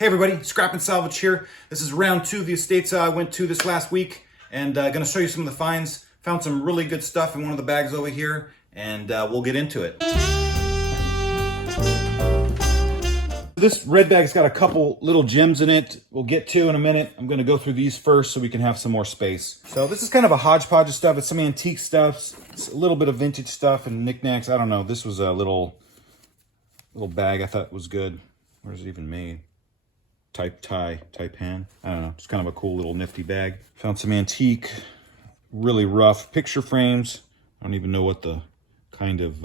Hey everybody, Scrap and Salvage here. This is round 2 of the estates I went to this last week, and going to show you some of the finds. Found some really good stuff in one of the bags over here, and we'll get into it. This red bag's got a couple little gems in it we'll get to in a minute. I'm going to go through these first so we can have some more space. So this is kind of a hodgepodge of stuff. It's some antique stuff, it's a little bit of vintage stuff and knickknacks. I don't know. This was a little bag I thought was good. Where's it even made? Type hand. I don't know. It's kind of a cool little nifty bag. Found some antique, really rough picture frames. I don't even know what the kind of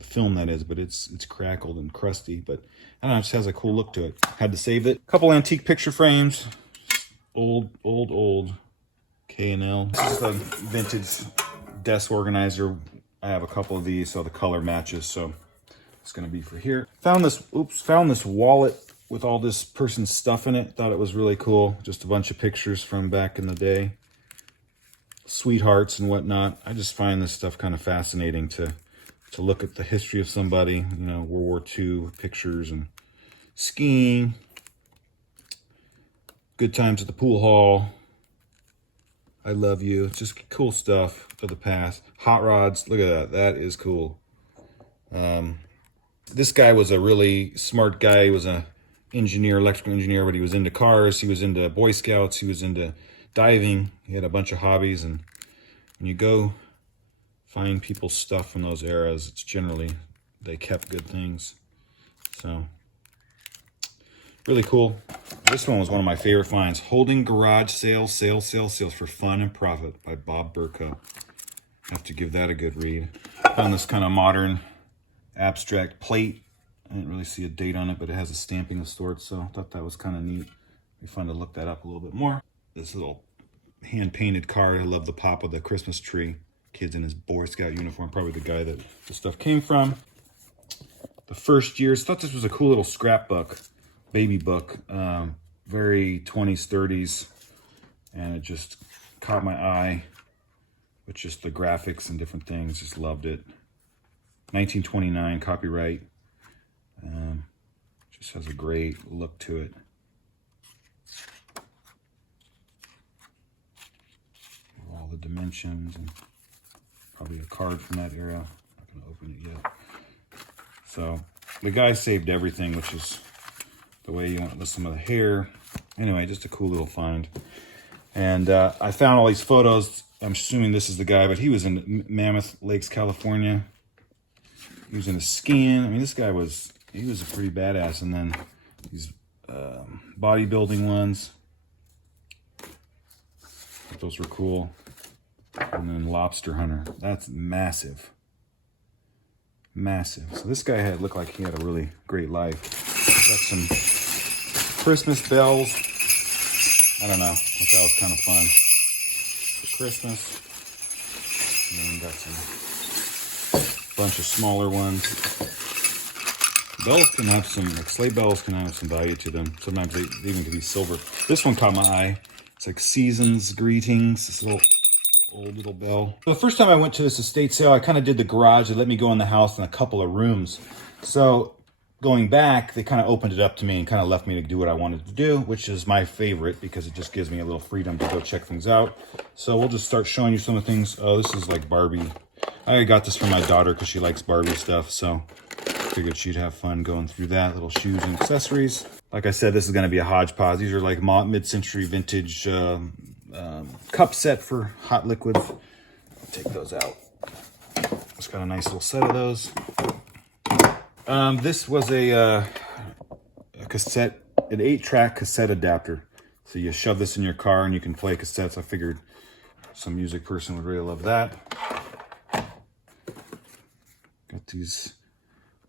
film that is, but it's crackled and crusty. But I don't know, it just has a cool look to it. Had to save it. A couple antique picture frames. Old K&L. This is a vintage desk organizer. I have a couple of these, so the color matches. So it's going to be for here. Found this wallet with all this person's stuff in it. Thought it was really cool. Just a bunch of pictures from back in the day. Sweethearts and whatnot. I just find this stuff kind of fascinating to look at the history of somebody. You know, World War II pictures and skiing. Good times at the pool hall. I love you. It's just cool stuff of the past. Hot rods. Look at that. That is cool. This guy was a really smart guy. He was a engineer, electrical engineer, but he was into cars. He was into Boy Scouts. He was into diving. He had a bunch of hobbies, and when you go find people's stuff from those eras, it's generally they kept good things. So really cool. This one was one of my favorite finds. Holding Garage Sales for Fun and Profit by Bob Burka. Have to give that a good read. Found this kind of modern abstract plate. I didn't really see a date on it, but it has a stamping of sorts, so I thought that was kind of neat. It'd be fun to look that up a little bit more. This little hand-painted card. I love the pop of the Christmas tree. Kid's in his Boy Scout uniform, probably the guy that the stuff came from. The first years, thought this was a cool little scrapbook, baby book, very 20s, 30s, and it just caught my eye with just the graphics and different things. Just loved it. 1929 copyright. Just has a great look to it. All the dimensions and probably a card from that era. Not gonna open it yet. So the guy saved everything, which is the way you want to list some of the hair. Anyway, just a cool little find. And I found all these photos. I'm assuming this is the guy, but he was in Mammoth Lakes, California. He was into skiing. I mean, this guy was, he was a pretty badass. And then these bodybuilding ones. Those were cool. And then Lobster Hunter. That's massive. Massive. So this guy looked like he had a really great life. Got some Christmas bells. I don't know. I thought that was kind of fun. For Christmas. And then got some bunch of smaller ones. Bells can have some, like sleigh bells can have some value to them. Sometimes they even can be silver. This one caught my eye. It's like Season's Greetings. This little old little bell. So the first time I went to this estate sale, I kind of did the garage. They let me go in the house in a couple of rooms. So going back, they kind of opened it up to me and kind of left me to do what I wanted to do, which is my favorite because it just gives me a little freedom to go check things out. So we'll just start showing you some of the things. Oh, this is like Barbie. I got this for my daughter because she likes Barbie stuff. So figured she'd have fun going through that. Little shoes and accessories. Like I said, this is going to be a hodgepodge. These are like mid-century vintage cup set for hot liquids. Take those out. Just got a nice little set of those. This was a cassette, an 8-track cassette adapter. So you shove this in your car and you can play cassettes. I figured some music person would really love that. Got these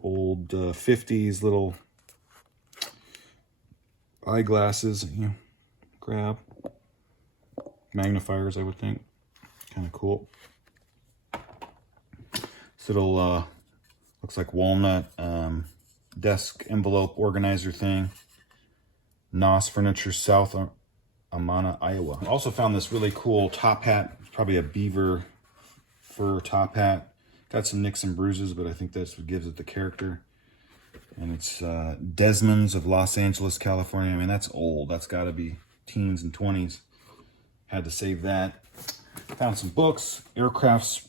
old 50s little eyeglasses. You know, grab. Magnifiers, I would think. Kind of cool. This little looks like walnut desk envelope organizer thing. Noss Furniture, South Amana, Iowa. I also found this really cool top hat. It's probably a beaver fur top hat. Got some nicks and bruises, but I think that's what gives it the character. And it's Desmond's of Los Angeles, California. I mean, that's old. That's got to be teens and 20s. Had to save that. Found some books. Aircraft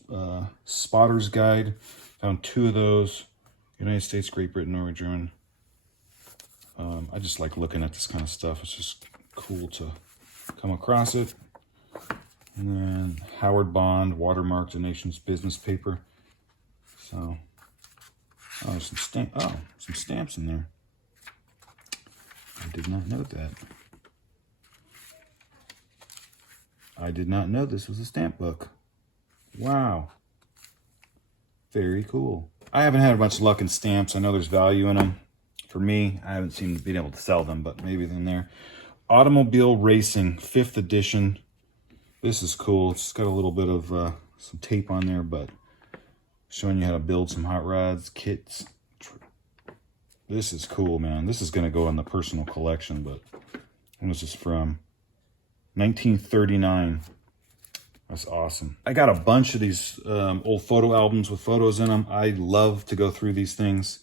Spotter's Guide. Found 2 of those. United States, Great Britain, Norway, German. I just like looking at this kind of stuff. It's just cool to come across it. And then Howard Bond, watermarked, the nation's business paper. So, oh, there's some stamps in there. I did not know that. I did not know this was a stamp book. Wow. Very cool. I haven't had much luck in stamps. I know there's value in them. For me, I haven't seen being able to sell them, but maybe they're in there. Automobile Racing, 5th edition. This is cool. It's got a little bit of some tape on there, but showing you how to build some hot rods, kits. This is cool, man. This is going to go in the personal collection, but when is this from? 1939. That's awesome. I got a bunch of these old photo albums with photos in them. I love to go through these things.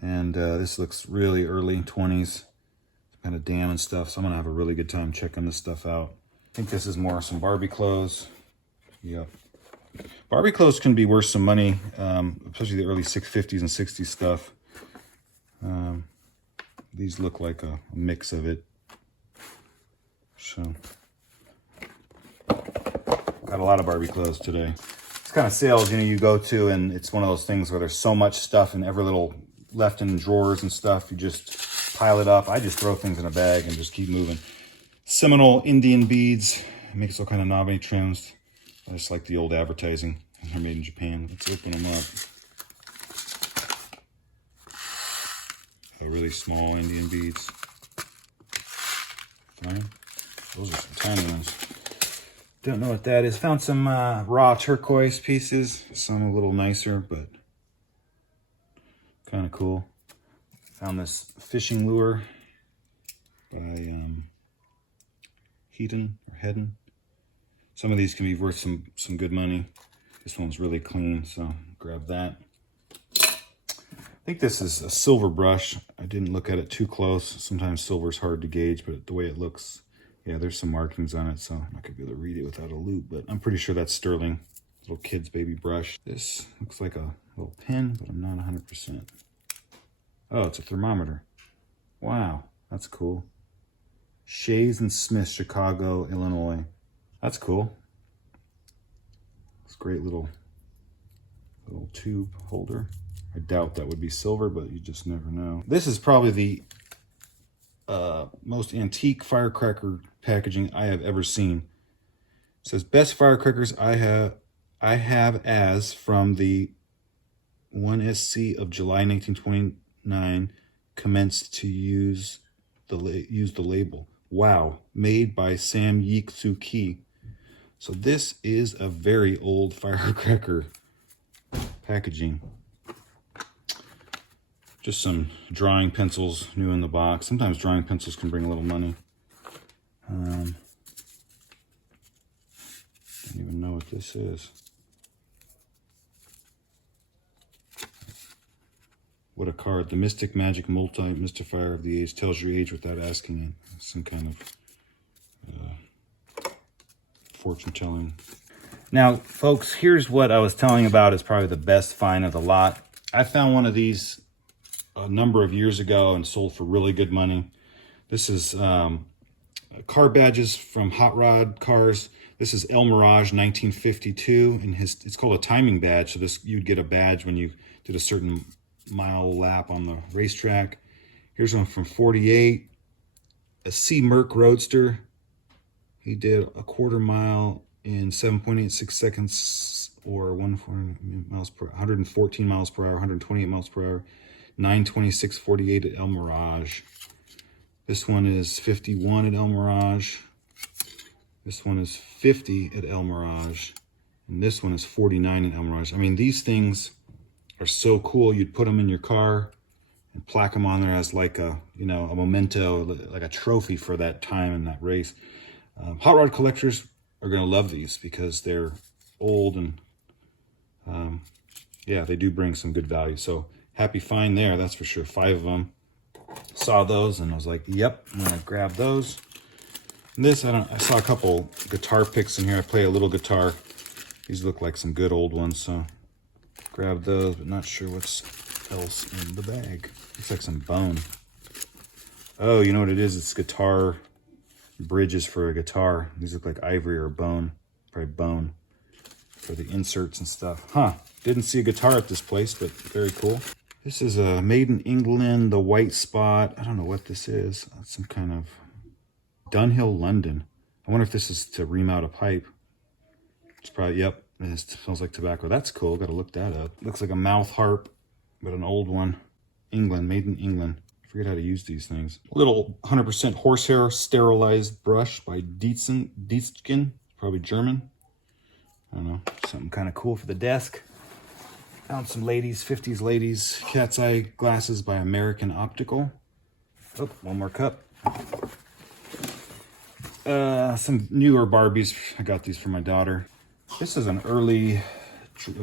And this looks really early 20s. Kind of dam and stuff. So I'm going to have a really good time checking this stuff out. I think this is more some Barbie clothes. Yep. Barbie clothes can be worth some money, especially the early 50s and 60s stuff. These look like a mix of it. So, got a lot of Barbie clothes today. It's kind of sales, you go to, and it's one of those things where there's so much stuff in every little left in drawers and stuff. You just pile it up. I just throw things in a bag and just keep moving. Seminole Indian beads. Makes all kind of knobby trims. I just like the old advertising. They're made in Japan. Let's open them up. Really small Indian beads. Fine. Those are some tiny ones. Don't know what that is. Found some raw turquoise pieces. Some a little nicer, but kind of cool. Found this fishing lure by Hedden. Some of these can be worth some good money. This one's really clean, so grab that. I think this is a silver brush. I didn't look at it too close. Sometimes silver's hard to gauge, but the way it looks, yeah, there's some markings on it, so I'm not gonna be able to read it without a loupe, but I'm pretty sure that's sterling. Little kid's baby brush. This looks like a little pin, but I'm not 100%. Oh, it's a thermometer. Wow, that's cool. Shays and Smith, Chicago, Illinois. That's cool. It's a great little tube holder. I doubt that would be silver, but you just never know. This is probably the most antique firecracker packaging I have ever seen. It says best firecrackers I have as from the 1SC of July 1929 commenced to use the label. Wow, made by Sam Yik-Tsu-Ki. So this is a very old firecracker packaging. Just some drawing pencils, new in the box. Sometimes drawing pencils can bring a little money. Don't even know what this is. What a card. The Mystic Magic Multi-Mystifier of the Age. Tells your age without asking it. Some kind of fortune telling. Now, folks, here's what I was telling you about is probably the best find of the lot. I found one of these a number of years ago and sold for really good money. This is car badges from Hot Rod Cars. This is El Mirage 1952, and it's called a timing badge. So this, you'd get a badge when you did a certain mile lap on the racetrack. Here's one from 48, a C. Merck Roadster. He did a quarter mile in 7.86 seconds, or 114 miles per hour, 128 miles per hour, 9:26:48 at El Mirage. This one is 51 at El Mirage. This one is 50 at El Mirage. And this one is 49 at El Mirage. I mean, these things are so cool. You'd put them in your car and plaque them on there as like a, a memento, like a trophy for that time in that race. Hot rod collectors are going to love these because they're old and, yeah, they do bring some good value. So happy find there, that's for sure. 5 of them. Saw those and I was like, yep, I'm gonna grab those. And this, I saw a couple guitar picks in here. I play a little guitar. These look like some good old ones, so grab those, but not sure what's else in the bag. Looks like some bone. Oh, you know what it is? It's guitar bridges for a guitar. These look like ivory or bone. Probably bone for the inserts and stuff. Huh, didn't see a guitar at this place, but very cool. This is a made in England, the white spot. I don't know what this is. That's some kind of Dunhill, London. I wonder if this is to ream out a pipe. It's probably, yep, it smells like tobacco. That's cool, gotta look that up. Looks like a mouth harp, but an old one. England, made in England. I forget how to use these things. Little 100% horsehair sterilized brush by Dietzgen, probably German. I don't know, something kind of cool for the desk. Found some ladies, 50s ladies, cat's eye glasses by American Optical. Oh, one more cup. Some newer Barbies. I got these for my daughter. This is an early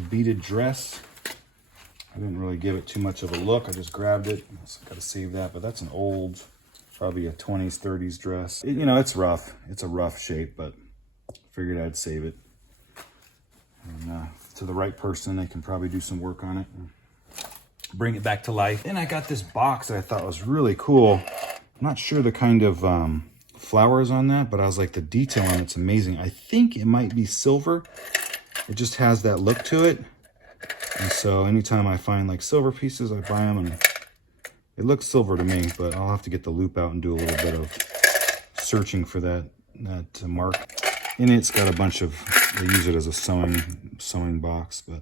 beaded dress. I didn't really give it too much of a look. I just grabbed it. I gotta save that, but that's an old, probably a 20s, 30s dress. You know, it's rough. It's a rough shape, but figured I'd save it. And to the right person, they can probably do some work on it and bring it back to life. And I got this box that I thought was really cool. I'm not sure the kind of flowers on that, but I was like, the detail on it's amazing. I think it might be silver. It just has that look to it. And so anytime I find like silver pieces, I buy them, and it looks silver to me, but I'll have to get the loop out and do a little bit of searching for that mark. And it's got a bunch of, they use it as a sewing box, but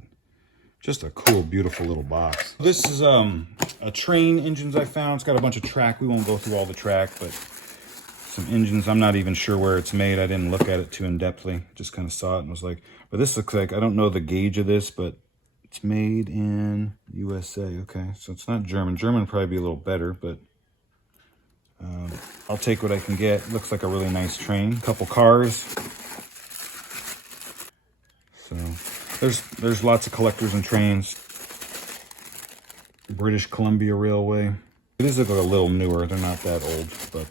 just a cool, beautiful little box. This is a train engines I found. It's got a bunch of track. We won't go through all the track, but some engines. I'm not even sure where it's made. I didn't look at it too in-depthly. Just kind of saw it and was like, but this looks like, I don't know the gauge of this, but it's made in USA. Okay, so it's not German. German would probably be a little better, but I'll take what I can get. Looks like a really nice train. Couple cars. So there's lots of collectors and trains. British Columbia Railway. These look like a little newer. They're not that old, but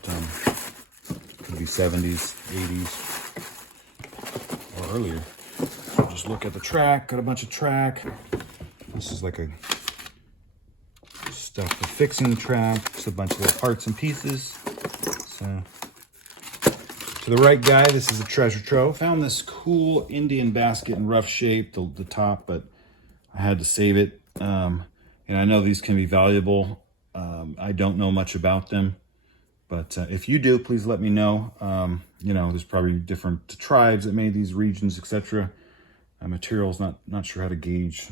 could be 70s, 80s, or earlier. Just look at the track. Got a bunch of track. This is like a stuff for fixing the track. Just a bunch of little parts and pieces. So to the right guy, this is a treasure trove. Found this cool Indian basket in rough shape, the top, but I had to save it. And I know these can be valuable. I don't know much about them, but if you do, please let me know. You know, there's probably different tribes that made these regions, etc. Materials, not sure how to gauge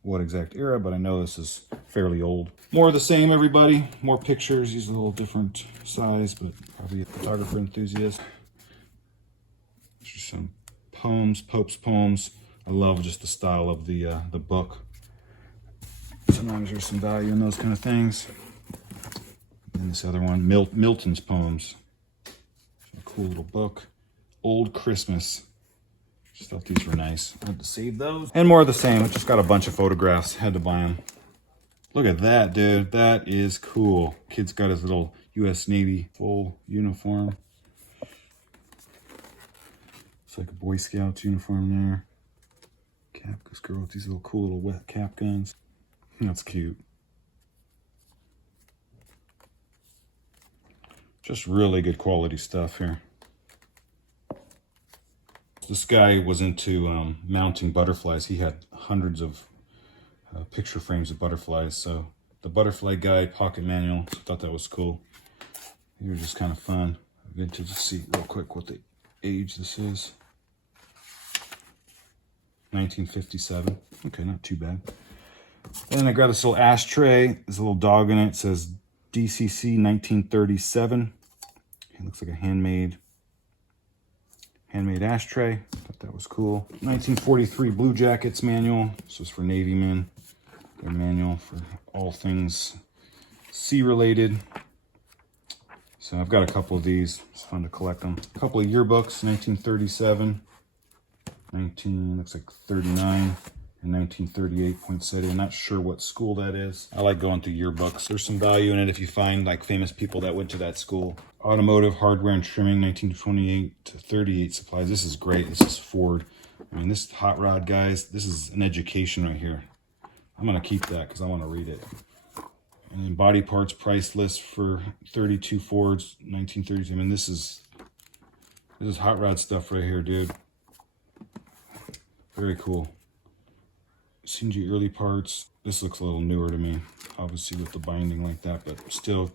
what exact era, but I know this is fairly old. More of the same, everybody. More pictures. These are a little different size, but probably a photographer enthusiast. Just some poems, Pope's poems. I love just the style of the book. Sometimes there's some value in those kind of things. And this other one, Milton's poems. A cool little book. Old Christmas. Just thought these were nice. I had to save those. And more of the same. I just got a bunch of photographs. Had to buy them. Look at that, dude. That is cool. Kid's got his little U.S. Navy full uniform. It's like a Boy Scout's uniform there. Cap, this girl with these little cool little wet cap guns. That's cute. Just really good quality stuff here. This guy was into mounting butterflies. He had hundreds of picture frames of butterflies. So the butterfly guide pocket manual. So I thought that was cool. They were just kind of fun. Good to just see real quick what the age this is. 1957. Okay, not too bad. And then I grabbed this little ashtray. There's a little dog in it. It says DCC 1937. It looks like a handmade ashtray. Thought that was cool. 1943 Blue Jackets manual. This was for Navy men. Their manual for all things sea related. So I've got a couple of these. It's fun to collect them. A couple of yearbooks. 1937. Looks like 39. in 1938 poinsettia. I'm not sure what school that is. I like going through yearbooks. There's some value in it if you find like famous people that went to that school. Automotive, hardware, and trimming, 1928 to 38 supplies. This is great. This is Ford. I mean, this hot rod, guys, this is an education right here. I'm going to keep that because I want to read it. And then body parts price list for 32 Fords, 1932. I mean, this is hot rod stuff right here, dude. Very cool. CNG early parts. This looks a little newer to me, obviously with the binding like that, but still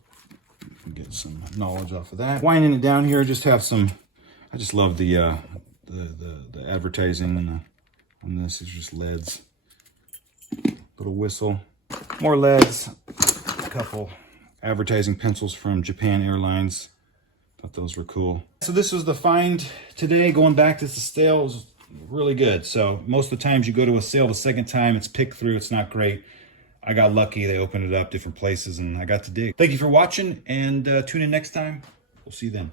you can get some knowledge off of that. Winding it down here, just have some. I just love the advertising on this. It's just LEDs. Little whistle. More LEDs. A couple advertising pencils from Japan Airlines. Thought those were cool. So this was the find today. Going back to the sale was really good. So most of the times you go to a sale the second time, it's picked through. It's not great. I got lucky. They opened it up different places and I got to dig. Thank you for watching and tune in next time. We'll see you then.